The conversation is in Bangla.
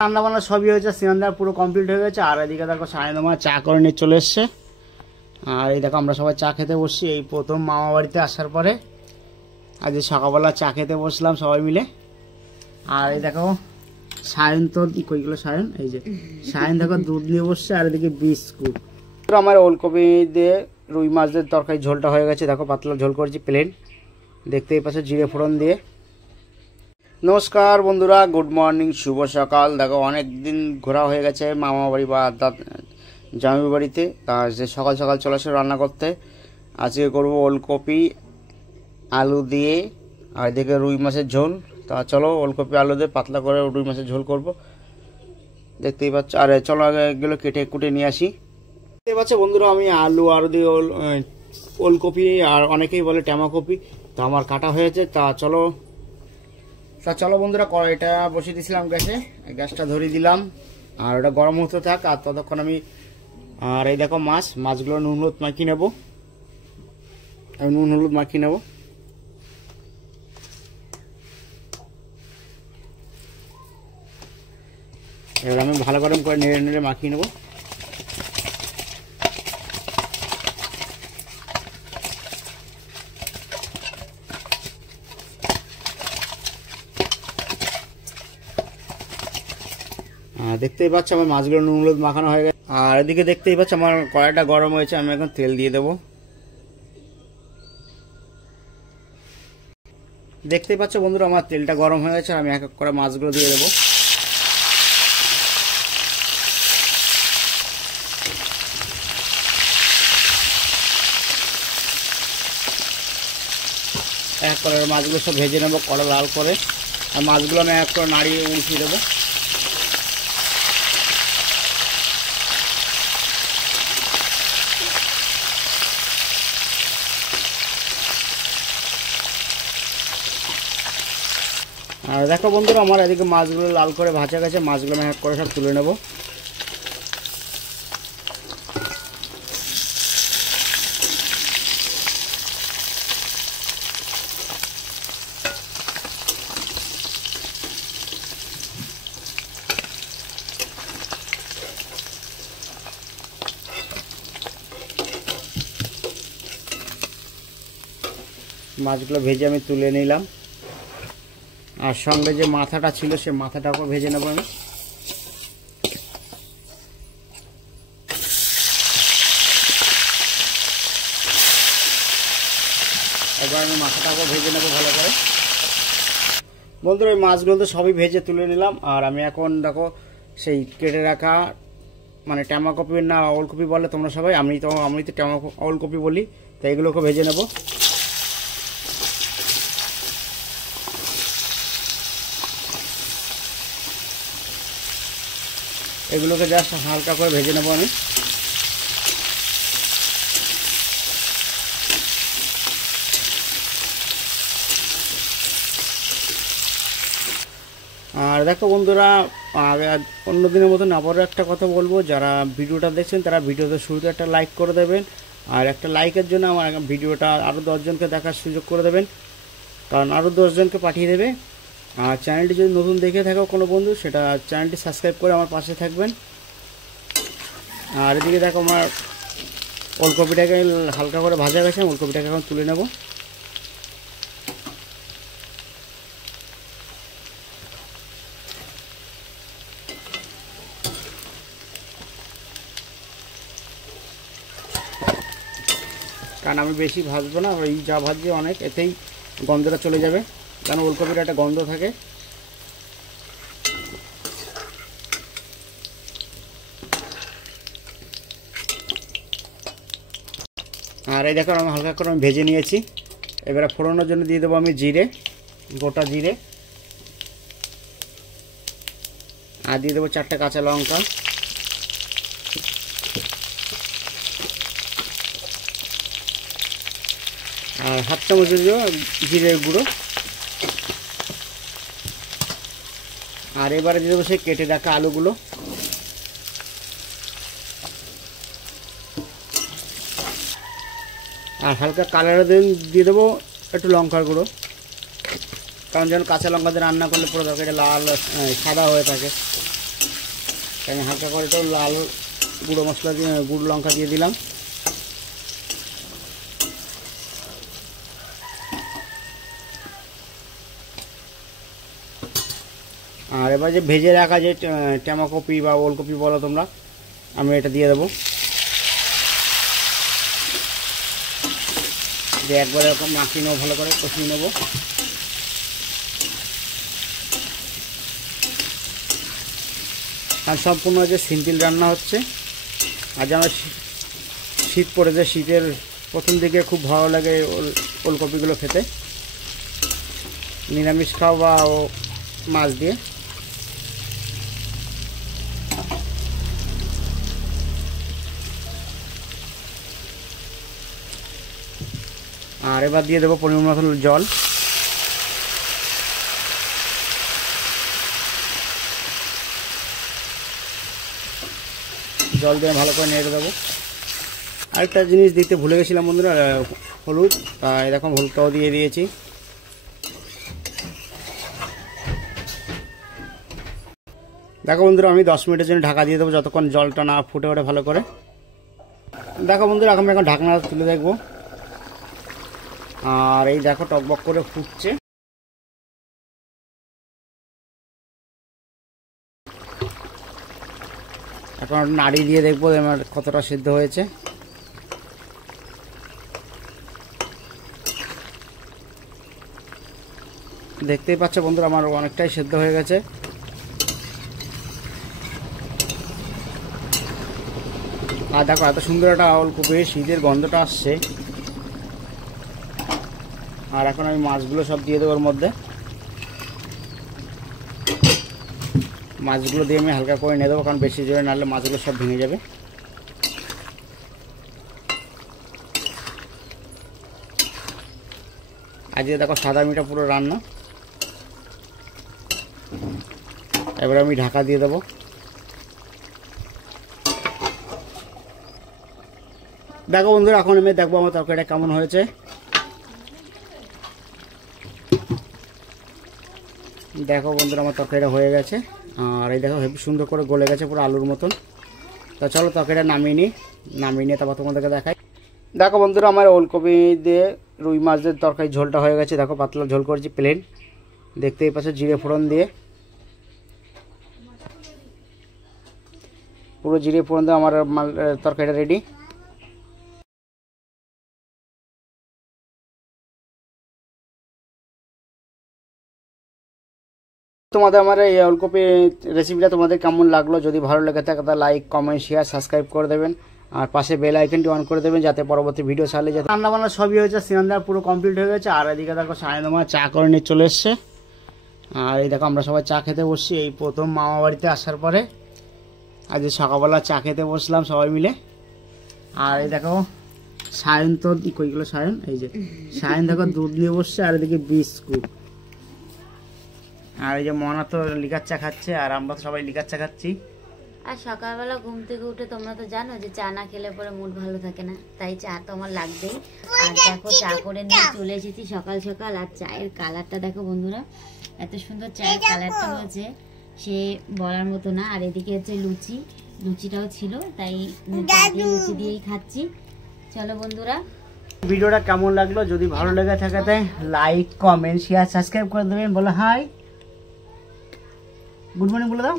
রান্না বান্না সবই হয়েছে, সিলিন্ডার পুরো কমপ্লিট হয়ে গেছে। আর এদিকে দেখো সায়নমা চা করে নিয়ে চলে এসছে। আর এই দেখো আমরা সবাই চা খেতে বসছি এই প্রথম মামা বাড়িতে আসার পরে। আজ সকালবেলা চা খেতে বসলাম সবাই মিলে। আর এই দেখো সায়ন তো কইগুলো সায়ন, এই যে সায়ন দেখো দুধ নিয়ে বসছে। আর এদিকে বিস্কুট। আমার ওলকপি দিয়ে রুই মাছের তরকারি ঝোলটা হয়ে গেছে। দেখো পাতলা ঝোল করেছি প্লেন, দেখতেই পাচ্ছ জিরে ফোড়ন দিয়ে। নমস্কার বন্ধুরা, গুড মর্নিং, শুভ সকাল। দেখো অনেক দিন ঘোরা হয়ে গেছে মামা বাড়ি বা জামাই বাড়িতে। যে সকাল সকাল চলে আসে রান্না করতে। আজকে করব ওলকপি আলু দিয়ে, আর এদিকে রুই মাছের ঝোল। তা চলো ওলকপি আলু দিয়ে পাতলা করে রুই মাছের ঝোল করব, দেখতেই পাচ্ছ। আর চলো আগে এগুলো কেটে কুটে নিয়ে আসি। দেখতে পাচ্ছ বন্ধুরা, আমি আলু আর দিয়ে ওলকপি, আর অনেকেই বলে ট্যামাকপি, তো আমার কাটা হয়েছে। তা চলো বন্ধুরা, কড়াইটা বসিয়ে দিয়েছিলাম গ্যাসে, গ্যাসটা ধরিয়ে দিলাম। আর ওটা গরম হতে থাক। আর ততক্ষণ আমি, আর এই দেখো মাছগুলো নুন হলুদ মাখিয়ে নেবো। আমি নুন হলুদ মাখিয়ে নেবো। এবার আমি ভালো গরম করে নেড়ে নেড়ে মাখিয়ে নেবো। দেখতেই পাচ্ছ আমার মাছগুলো নুন হলুদ মাখানো হয়ে গেছে। আর এদিকে দেখতেই পাচ্ছ আমার কড়াইটা গরম হয়েছে। আমি এখন তেল দিয়ে দেবো। দেখতেই পাচ্ছ বন্ধুরা, আমার তেলটা গরম হয়ে গেছে। আমি এক এক করে মাছগুলো দিয়ে দেবো। এক করে মাছগুলো সব ভেজে নেবো কড়া লাল করে। আর মাছগুলো আমি এক করে নাড়িয়ে উঠিয়ে দেবো। আর দেখো বন্ধুরা, আমার এদিকে মাছগুলো লাল করে ভাজা গেছে। মাছগুলো আমি এক করে সব তুলে নেব। মাছগুলো ভেজে আমি তুলে নিলাম। আর সঙ্গে যে মাথাটা ছিল সে মাথাটাও ভেজে নেব আমি। এবার আমি মাথাটাও ভেজে নেব ভালো করে। বন্ধুরা, ওই মাছগুলো তো সবই ভেজে তুলে নিলাম। আর আমি এখন দেখো সেই কেটে রাখা, মানে ট্যামাকপি না ওলকপি বলে তোমরা সবাই, আমি তো ওলকপি বলি, তাই এগুলোকে ভেজে নেব। এগুলোকে জাস্ট হালকা করে ভেজে নেব আমি। আর দেখো বন্ধুরা, অন্য দিনের মতন আবারও একটা কথা বলবো, যারা ভিডিওটা দেখছেন তারা ভিডিওতে শুরুতে একটা লাইক করে দেবেন। আর একটা লাইকের জন্য আমার ভিডিওটা আরও 10 জনকে দেখার সুযোগ করে দেবেন, কারণ আরও 10 জনকে পাঠিয়ে দেবে। আর চ্যানেলটি যদি নতুন দেখে থাকো কোনো বন্ধু, সেটা চ্যানেলটি সাবস্ক্রাইব করে আমার পাশে থাকবেন। আর এদিকে দেখো আমার ওলকপিটাকে হালকা করে ভাজা গেছে। ওলকপিটাকে এখন তুলে নেব। কারণ আমি বেশি ভাজবো না, এই যা ভাজবে অনেক, এতেই গন্ধটা চলে যাবে। কারণ ওলকপির একটা গন্ধ থাকে। আর এই দেখো আমি হালকা করে ভেজে নিয়েছি। এবারে ফোড়নের জন্য দিয়ে দেবো আমি জিরে, গোটা জিরে। আর দিয়ে দেবো 4টে কাঁচা লঙ্কা। আর 1/2 চামচ জিরের গুঁড়ো। আর এবারে দিয়ে দেবো সেই কেটে রাখা আলুগুলো। আর হালকা কালার দিয়ে দেবো একটু লঙ্কার গুঁড়ো। কারণ যেন কাঁচা লঙ্কা দিয়ে রান্না করলে পুরো তরকারিটা লাল সাদা হয়ে থাকে। আমি হালকা করে তো লাল গুঁড়ো মশলা দিয়ে গুঁড়ো লঙ্কা দিয়ে দিলাম। আর এবার যে ভেজে রাখা যে টমেটো বা ওলকপি বলো তোমরা, আমি এটা দিয়ে দেবো। যে একবার এরকম মাখিয়ে নেবো, ভালো করে কষিয়ে নেবো। আর সম্পূর্ণ যে সিম্পল রান্না হচ্ছে। আজ আমার শীত পড়েছে, শীতের প্রথম দিকে খুব ভালো লাগে ওলকপিগুলো খেতে, নিরামিষ খাও বা মাছ দিয়ে। আর এবার দিয়ে দেবো পরিমাণ মতো জল। জল দিয়ে ভালো করে নেড়ে দেবো। আরেকটা জিনিস দিতে ভুলে গেছিলাম বন্ধুরা, হলুদ। এরকম হলুদটাও দিয়ে দিয়েছি। দেখো বন্ধুরা, আমি 10 মিনিটের জন্য ঢাকা দিয়ে দেবো, যতক্ষণ জলটা না ফুটে ওঠে ভালো করে। দেখো বন্ধুরা, আমি এখন ঢাকনা তুলে দেখবো। আর এই দেখো টকবক করে ফুটছে। এখন নাড়ি দিয়ে দেখবো আমার কতটা সিদ্ধ হয়েছে। দেখতেই পাচ্ছ বন্ধুরা, আমার অনেকটাই সিদ্ধ হয়ে গেছে। আর দেখো এত সুন্দর একটা ওলকপি, শীতের গন্ধটা আসছে। আর এখন আমি মাছগুলো সব দিয়ে দেবো ওর মধ্যে। মাছগুলো দিয়ে আমি হালকা করে নিয়ে দেবো, কারণ বেশি জোরে নাড়লে মাছগুলো সব ভেঙে যাবে। আজকে দেখো সাদা মিঠা পুরো রান্না। এবার আমি ঢাকা দিয়ে দেবো। দেখো বন্ধুরা, এখন আমি দেখবো আমার তরকারিটা কেমন হয়েছে। দেখো বন্ধুরা, আমার তরকারিটা হয়ে গেছে। আর এই দেখো হেবি সুন্দর করে গলে গেছে পুরো আলুর মতন। তা চলো তরকারিটা নামিয়ে নিয়ে তারপর তোমাদেরকে দেখাই। দেখো বন্ধুরা, আমার ওলকপি দিয়ে রুই মাছের তরকারি ঝোলটা হয়ে গেছে। দেখো পাতলা ঝোল করেছি প্লেন, দেখতেই পাচ্ছ জিরে ফোড়ন দিয়ে। পুরো জিরে ফোড়ন দিয়ে আমার তরকারিটা রেডি। তোমাদের আমার এই ওলকপি রেসিপিটা তোমাদের কেমন লাগলো? যদি ভালো লেগে থাকে তাহলে লাইক, কমেন্ট, শেয়ার, সাবস্ক্রাইব করে দেবেন। আর পাশে বেল আইকনটি অন করে দেবেন, যাতে পরবর্তী ভিডিও ছাড়লে যাতে। রান্না বান্না সবই হয়েছে, সিলিন্ডার পুরো কমপ্লিট হয়ে গেছে। আর এদিকে দেখো সায়নমা চা করে নিয়ে চলে এসছে। আর এই দেখো আমরা সবাই চা খেতে বসছি এই প্রথম মামা বাড়িতে আসার পরে। আজ সকালবেলা চা খেতে বসলাম সবাই মিলে। আর এই দেখো সায়ন তো কইগুলো, সায়ন এই যে সায়ন দেখো দুধ নিয়ে বসছে, আর এদিকে বিস্কুট। আর এই যে মনা তো লিকার চা খাচ্ছে, আর আমরা তো সবাই লিকার চা খাচ্ছি। আর সকালবেলা ঘুম থেকে উঠে তোমরা তো জানো যে চা না খেলে পরে মুড ভালো থাকে না, তাই চা তো আমার লাগবেই। আর দেখো চা করে নিয়ে চলে এসেছি সকাল সকাল। আর চায়ের কালারটা দেখো বন্ধুরা, এত সুন্দর চায়ের কালারটা হয়েছে সে বলার মতো না। আর এদিকে হচ্ছে লুচিটাও ছিল, তাই লুচি দিয়েই খাচ্ছি। চলো বন্ধুরা, ভিডিওটা কেমন লাগলো? যদি ভালো লেগে থাকে তাই লাইক, কমেন্ট, শেয়ার, সাবস্ক্রাইব করে দেবেন। বলো হাই, গুড মর্নিং বলে দাও।